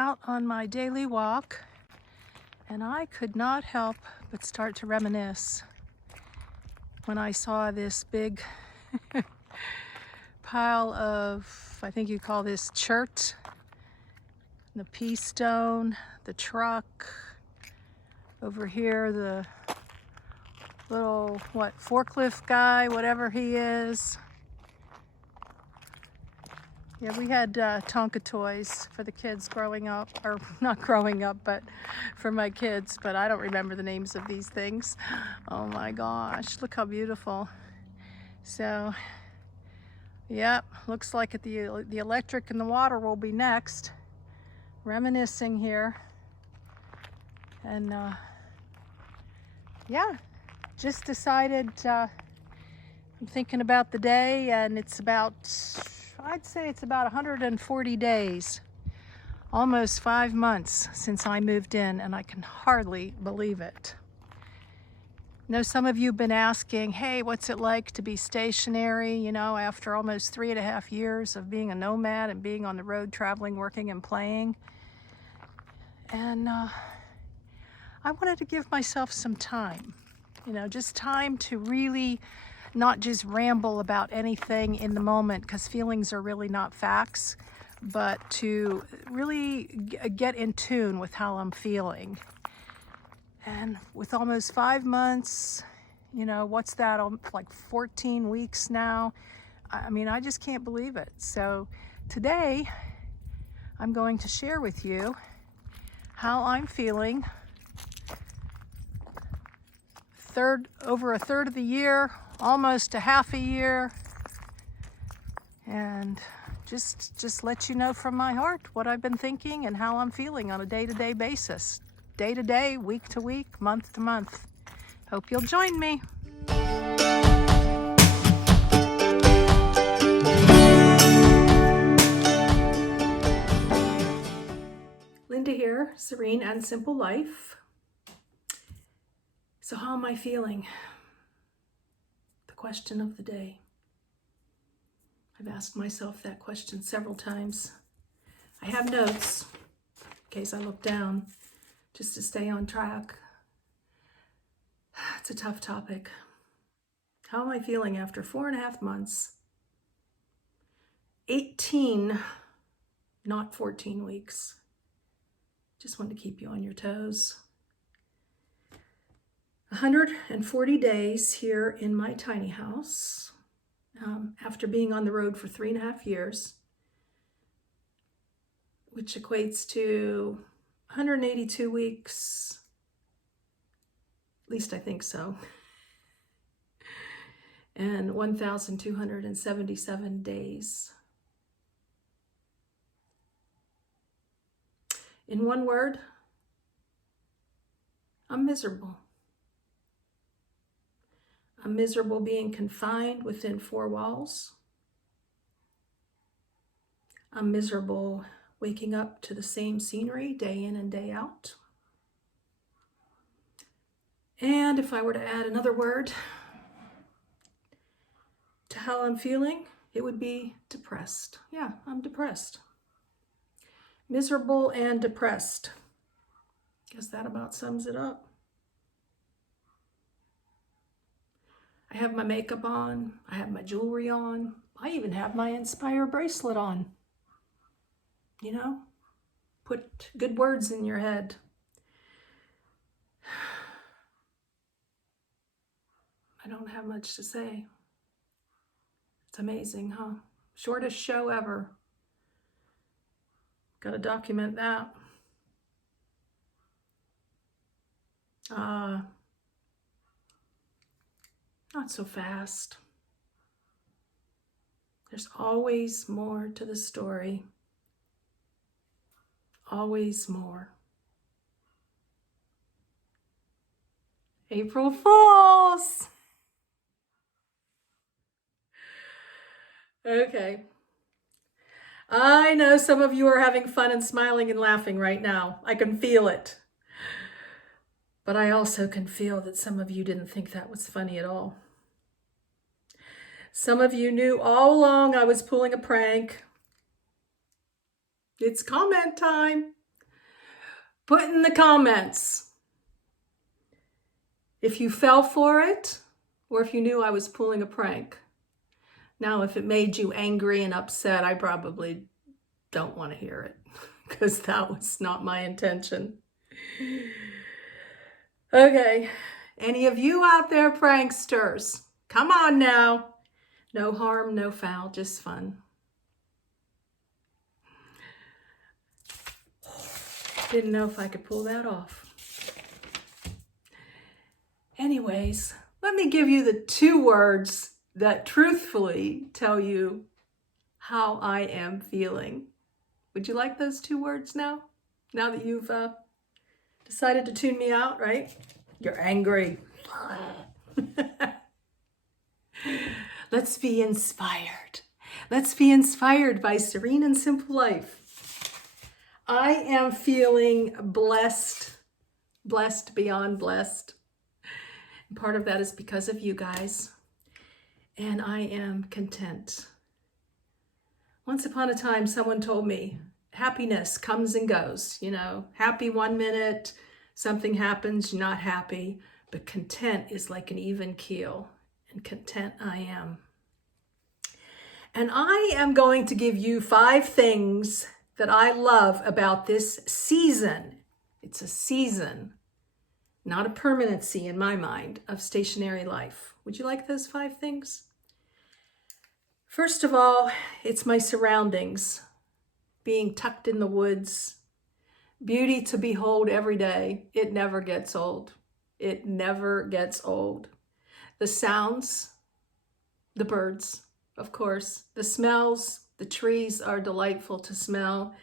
out on my daily walk, and I could not help but start to reminisce when I saw this big pile of, I think you call this chert, the pea stone, the truck, over here the little, forklift guy, whatever he is. Yeah, we had Tonka toys for the kids growing up, or not growing up, but for my kids, but I don't remember the names of these things. Oh my gosh, look how beautiful. So, yep, looks like the electric and the water will be next. Reminiscing here. And yeah, just decided, I'm thinking about the day, and it's about, I'd say it's about 140 days, almost 5 months since I moved in, and I can hardly believe it. I know some of you have been asking, hey, what's it like to be stationary, you know, after almost 3.5 years of being a nomad and being on the road, traveling, working, and playing. And I wanted to give myself some time, you know, just time to really not just ramble about anything in the moment, because feelings are really not facts, but to really get in tune with how I'm feeling. And with almost 5 months, you know, what's that, like 14 weeks now? I mean, I just can't believe it. So today, I'm going to share with you how I'm feeling over a third of the year, almost a half a year, and just let you know from my heart what I've been thinking and how I'm feeling on a day-to-day basis, day to day, week to week, month to month. Hope you'll join me. Linda here, Serene and Simple Life. So how am I feeling? The question of the day. I've asked myself that question several times. I have notes in case I look down, just to stay on track. It's a tough topic. How am I feeling after 4.5 months? 18, not 14 weeks. Just wanted to keep you on your toes. 140 days here in my tiny house, after being on the road for 3.5 years, which equates to 182 weeks, at least I think so, and 1,277 days. In one word, I'm miserable. I'm miserable being confined within 4 walls. I'm miserable waking up to the same scenery day in and day out. And if I were to add another word to how I'm feeling, it would be depressed. Yeah, I'm depressed. Miserable and depressed. Guess that about sums it up. I have my makeup on, I have my jewelry on, I even have my Inspire bracelet on. You know, put good words in your head. I don't have much to say. It's amazing, huh? Shortest show ever. Got to document that. Not so fast. There's always more to the story. Always more. April Fools! Okay. I know some of you are having fun and smiling and laughing right now. I can feel it. But I also can feel that some of you didn't think that was funny at all. Some of you knew all along I was pulling a prank. It's comment time. Put in the comments if you fell for it or if you knew I was pulling a prank. Now, if it made you angry and upset, I probably don't want to hear it because that was not my intention. Okay, any of you out there pranksters, come on now. No harm, no foul, just fun. Didn't know if I could pull that off. Anyways, let me give you the 2 words that truthfully tell you how I am feeling. Would you like those 2 words now? Now that you've decided to tune me out, right? You're angry. Let's be inspired. Let's be inspired by Serene and Simple Life. I am feeling blessed, blessed beyond blessed. And part of that is because of you guys. And I am content. Once upon a time, someone told me, happiness comes and goes. You know, happy 1 minute, something happens, you're not happy. But content is like an even keel. And content I am. And I am going to give you 5 things that I love about this season. It's a season, not a permanency in my mind, of stationary life. Would you like those 5 things? First of all, it's my surroundings. Being tucked in the woods. Beauty to behold every day. It never gets old. It never gets old. The sounds, the birds, of course, the smells, the trees are delightful to smell.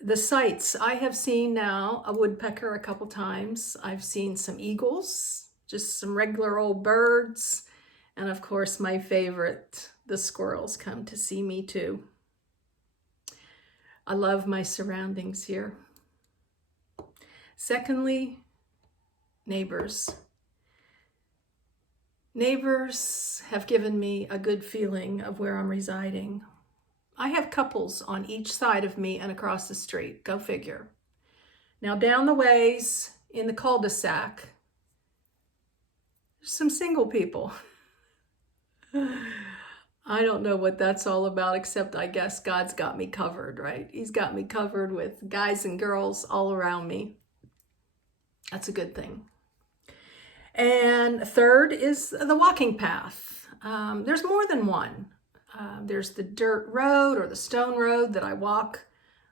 The sights, I have seen now a woodpecker a couple times. I've seen some eagles, just some regular old birds. And of course, my favorite, the squirrels come to see me too. I love my surroundings here. Secondly, neighbors. Neighbors have given me a good feeling of where I'm residing. I have couples on each side of me and across the street. Go figure. Now down the ways in the cul-de-sac, there's some single people. I don't know what that's all about, except I guess God's got me covered, right? He's got me covered with guys and girls all around me. That's a good thing. And third is the walking path. There's more than one. There's the dirt road or the stone road that I walk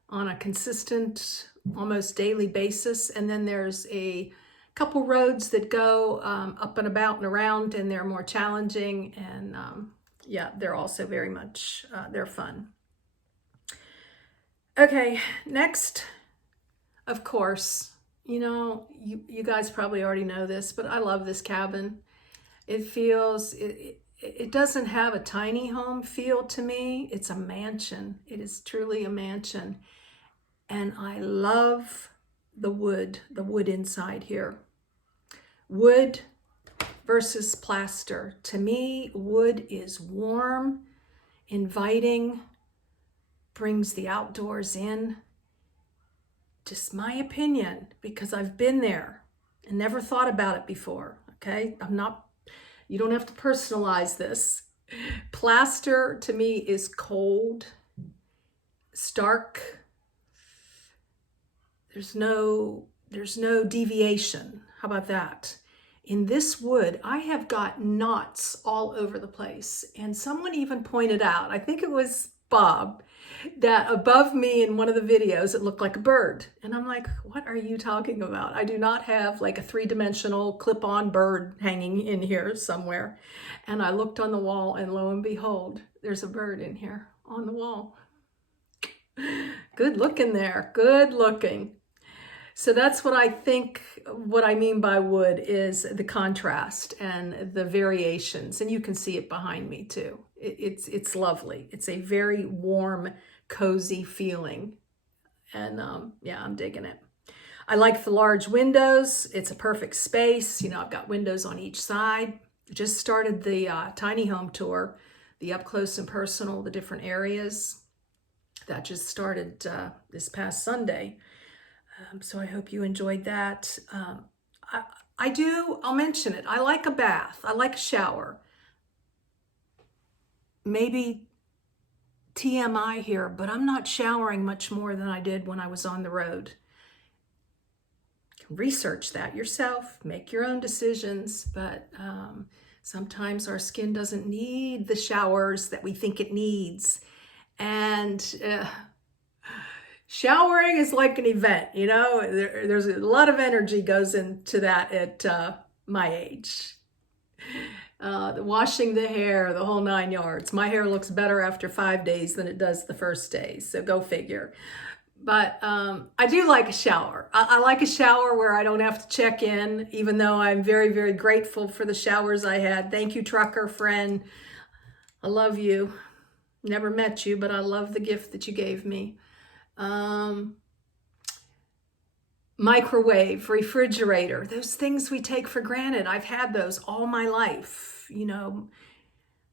on a consistent, almost daily basis. And then there's a couple roads that go up and about and around, and they're more challenging. And yeah, they're also very much, they're fun. Okay, next, of course, you know, you guys probably already know this, but I love this cabin. It feels, it doesn't have a tiny home feel to me. It's a mansion. It is truly a mansion. And I love the wood inside here. Wood versus plaster. To me, wood is warm, inviting, brings the outdoors in. Just my opinion, because I've been there and never thought about it before, okay? You don't have to personalize this. Plaster to me is cold, stark. There's no deviation. How about that? In this wood, I have got knots all over the place. And someone even pointed out, I think it was Bob, that above me in one of the videos, it looked like a bird. And I'm like, what are you talking about? I do not have like a 3-dimensional clip-on bird hanging in here somewhere. And I looked on the wall and lo and behold, there's a bird in here on the wall. Good looking there, good looking. So that's what I think, what I mean by wood is the contrast and the variations. And you can see it behind me too. It's lovely. It's a very warm, cozy feeling. And yeah, I'm digging it. I like the large windows. It's a perfect space. You know, I've got windows on each side. Just started the tiny home tour, the up close and personal, the different areas. That just started this past Sunday. So I hope you enjoyed that. I'll mention it. I like a bath. I like a shower. Maybe TMI here, but I'm not showering much more than I did when I was on the road. Research that yourself, make your own decisions, but sometimes our skin doesn't need the showers that we think it needs. And showering is like an event, you know, there's a lot of energy goes into that at my age. Washing the hair, the whole 9 yards. My hair looks better after 5 days than it does the first day, so go figure. But I do like a shower. I like a shower where I don't have to check in, even though I'm very, very grateful for the showers I had. Thank you, trucker friend. I love you. Never met you, but I love the gift that you gave me. Microwave, refrigerator, those things we take for granted. I've had those all my life. You know,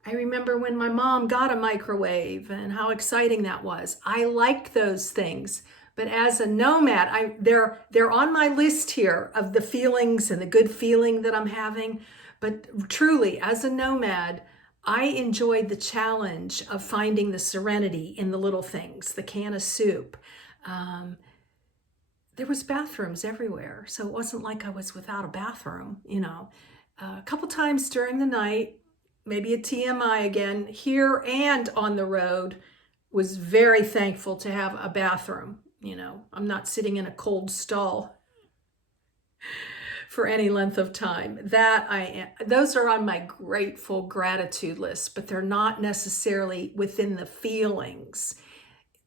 I remember when my mom got a microwave and how exciting that was. I like those things. But as a nomad, they're on my list here of the feelings and the good feeling that I'm having. But truly, as a nomad, I enjoyed the challenge of finding the serenity in the little things, the can of soup. There was bathrooms everywhere, so it wasn't like I was without a bathroom, you know. A couple times during the night, maybe a TMI again, here and on the road, was very thankful to have a bathroom. You know, I'm not sitting in a cold stall for any length of time. Those are on my grateful gratitude list, but they're not necessarily within the feelings.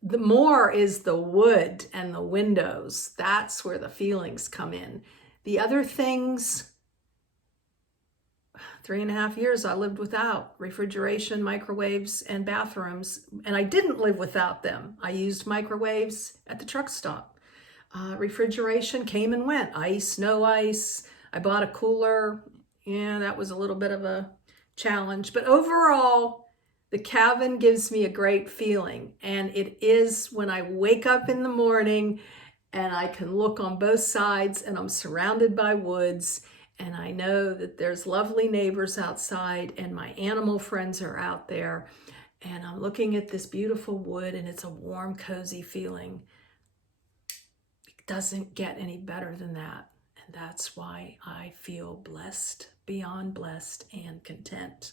The more is the wood and the windows. That's where the feelings come in. The other things, 3.5 years I lived without refrigeration, microwaves, and bathrooms, and I didn't live without them. I used microwaves at the truck stop. Refrigeration came and went, ice, no ice. I bought a cooler. Yeah, that was a little bit of a challenge, but overall, the cabin gives me a great feeling, and it is when I wake up in the morning and I can look on both sides and I'm surrounded by woods and I know that there's lovely neighbors outside and my animal friends are out there and I'm looking at this beautiful wood and it's a warm, cozy feeling. It doesn't get any better than that, and that's why I feel blessed, beyond blessed, and content.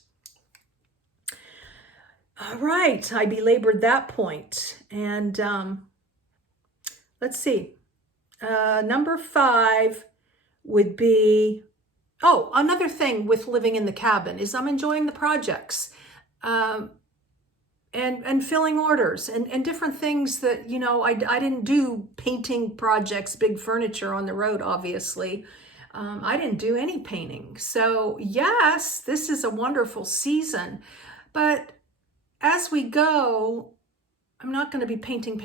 All right, I belabored that point. And let's see. Number 5 would be, another thing with living in the cabin is I'm enjoying the projects and filling orders and different things that, you know, I didn't do painting projects, big furniture on the road, obviously. I didn't do any painting. So yes, this is a wonderful season, but as we go, I'm not going to be painting.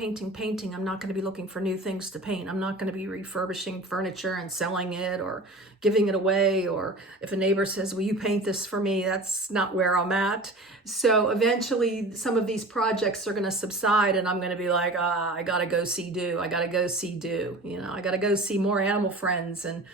I'm not going to be looking for new things to paint. I'm not going to be refurbishing furniture and selling it or giving it away. Or if a neighbor says, will you paint this for me? That's not where I'm at. So eventually some of these projects are going to subside and I'm going to be like, I got to go see do. I got to go see do. You know, I got to go see more animal friends and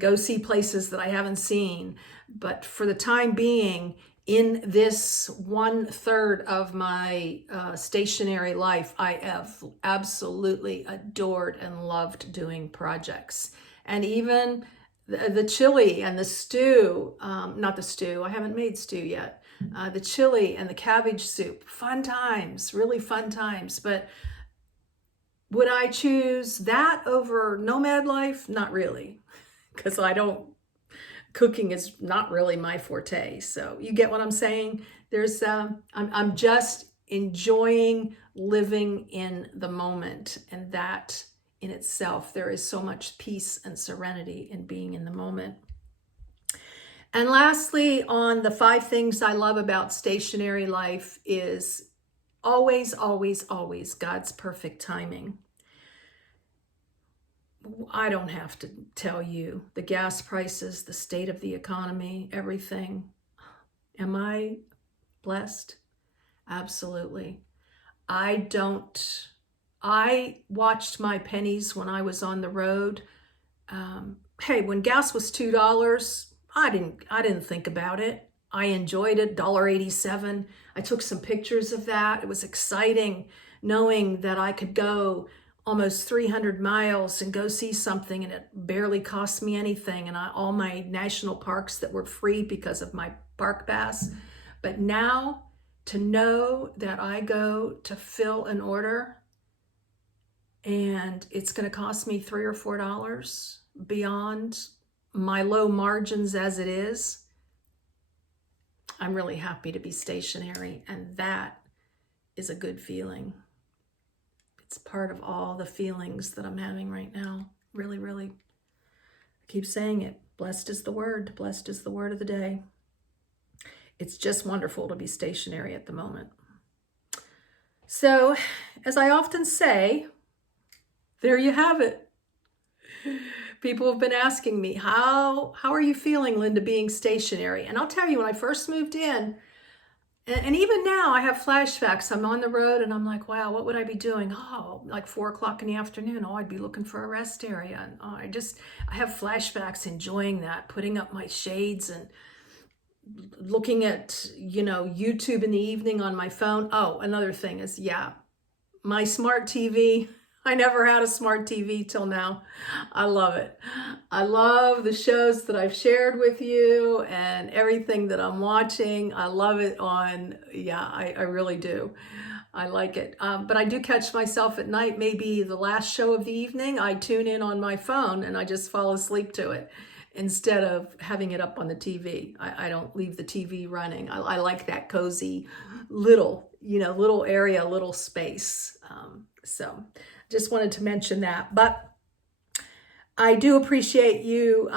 go see places that I haven't seen. But for the time being, in this 1/3 of my stationary life, I have absolutely adored and loved doing projects. And even the chili and the stew, not the stew, I haven't made stew yet. The chili and the cabbage soup, fun times, really fun times. But would I choose that over nomad life? Not really, because cooking is not really my forte. So you get what I'm saying? I'm just enjoying living in the moment, and that in itself, there is so much peace and serenity in being in the moment. And lastly, on the 5 things I love about stationary life is always, always, always God's perfect timing. I don't have to tell you the gas prices, the state of the economy, everything. Am I blessed? Absolutely. I don't I watched my pennies when I was on the road. Hey, when gas was $2, I didn't think about it. I enjoyed it, $1.87. I took some pictures of that. It was exciting knowing that I could go almost 300 miles and go see something and it barely cost me anything. And all my national parks that were free because of my park pass. But now to know that I go to fill an order and it's going to cost me $3 or $4 beyond my low margins as it is, I'm really happy to be stationary, and that is a good feeling. It's part of all the feelings that I'm having right now. Really, really. I keep saying it. Blessed is the word. Blessed is the word of the day. It's just wonderful to be stationary at the moment. So, as I often say, there you have it. People have been asking me, how are you feeling, Linda, being stationary? And I'll tell you, when I first moved in, and even now I have flashbacks. I'm on the road and I'm like, wow, what would I be doing? Oh, like 4 o'clock in the afternoon. Oh, I'd be looking for a rest area. And I have flashbacks enjoying that, putting up my shades and looking at, YouTube in the evening on my phone. Oh, another thing is, my smart TV. I never had a smart TV till now. I love it. I love the shows that I've shared with you and everything that I'm watching. I love it I really do. I like it. But I do catch myself at night, maybe the last show of the evening, I tune in on my phone and I just fall asleep to it instead of having it up on the TV. I don't leave the TV running. I like that cozy little area, little space. So just wanted to mention that. But I do appreciate you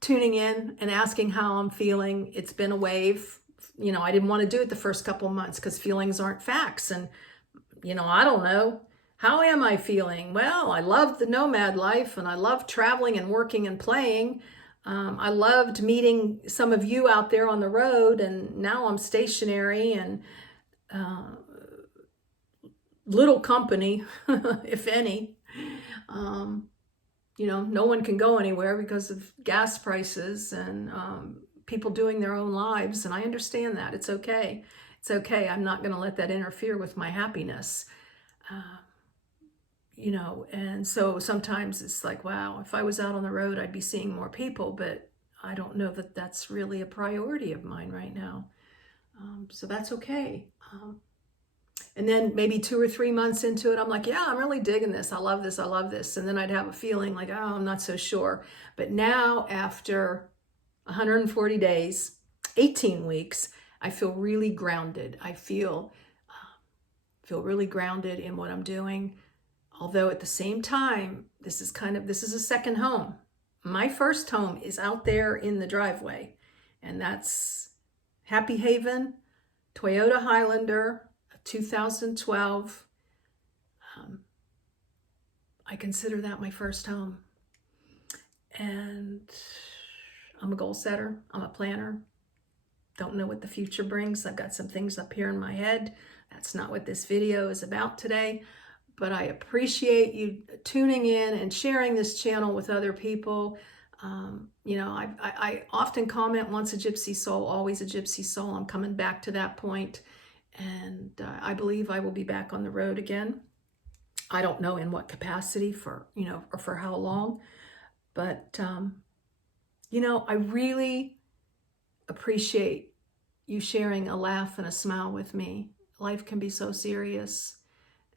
tuning in and asking how I'm feeling. It's been a wave. I didn't want to do it the first couple of months because feelings aren't facts. And, I don't know. How am I feeling? Well, I love the nomad life and I love traveling and working and playing. I loved meeting some of you out there on the road, and now I'm stationary and little company, if any. No one can go anywhere because of gas prices and people doing their own lives. And I understand that. It's okay. It's okay. I'm not going to let that interfere with my happiness. And so sometimes it's like, wow, if I was out on the road, I'd be seeing more people, but I don't know that that's really a priority of mine right now. So that's okay. And then maybe 2 or 3 months into it, I'm like, yeah, I'm really digging this. I love this. I love this. And then I'd have a feeling like, oh, I'm not so sure. But now after 140 days, 18 weeks, I feel really grounded. I feel really grounded in what I'm doing. Although at the same time, this is a second home. My first home is out there in the driveway, and that's Happy Haven, Toyota Highlander, 2012. I consider that my first home. And I'm a goal setter. I'm a planner. Don't know what the future brings. I've got some things up here in my head. That's not what this video is about today. But I appreciate you tuning in and sharing this channel with other people. I often comment, once a gypsy soul, always a gypsy soul. I'm coming back to that point. And I believe I will be back on the road again. I don't know in what capacity or for how long. But, I really appreciate you sharing a laugh and a smile with me. Life can be so serious.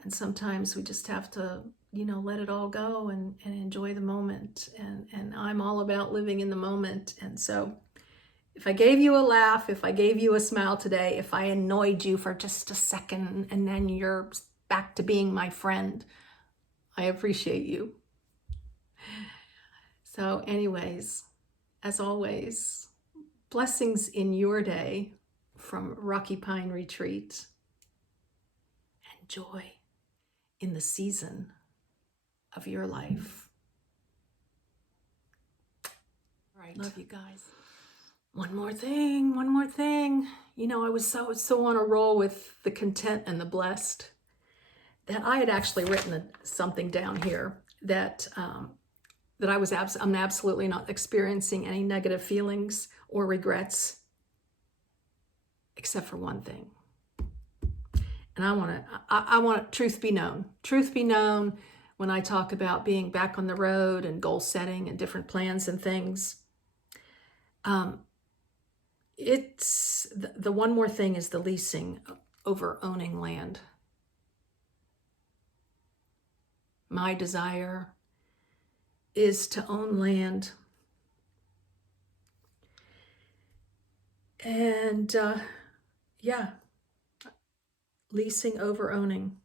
And sometimes we just have to, let it all go and enjoy the moment. And I'm all about living in the moment. And so if I gave you a laugh, if I gave you a smile today, if I annoyed you for just a second and then you're back to being my friend, I appreciate you. So anyways, as always, blessings in your day from Rocky Pine Retreat, and joy in the season of your life. Right. Love you guys. One more thing. I was so on a roll with the content and the blessed that I had actually written something down here that that I'm absolutely not experiencing any negative feelings or regrets, except for one thing. And I want truth be known. Truth be known when I talk about being back on the road and goal setting and different plans and things. It's the one more thing is the leasing over owning land. My desire is to own land. And yeah, leasing over owning.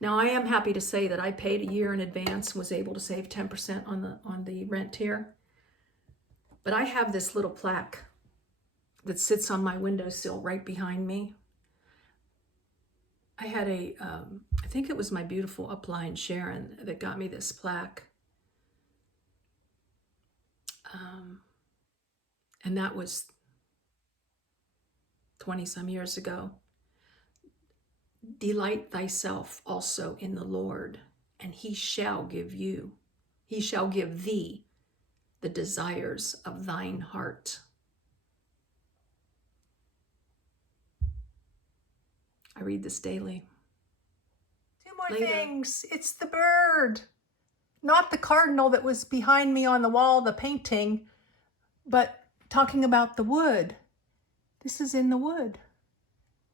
Now, I am happy to say that I paid a year in advance and was able to save 10% on the rent here. But I have this little plaque that sits on my windowsill right behind me. I had I think it was my beautiful upline Sharon that got me this plaque. And that was 20 some years ago. Delight thyself also in the Lord, and he shall give thee the desires of thine heart. I read this daily. Two more things. It's the bird. Not the cardinal that was behind me on the wall, the painting, but talking about the wood. This is in the wood.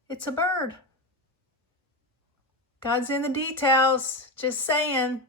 It's a bird. God's in the details, just saying.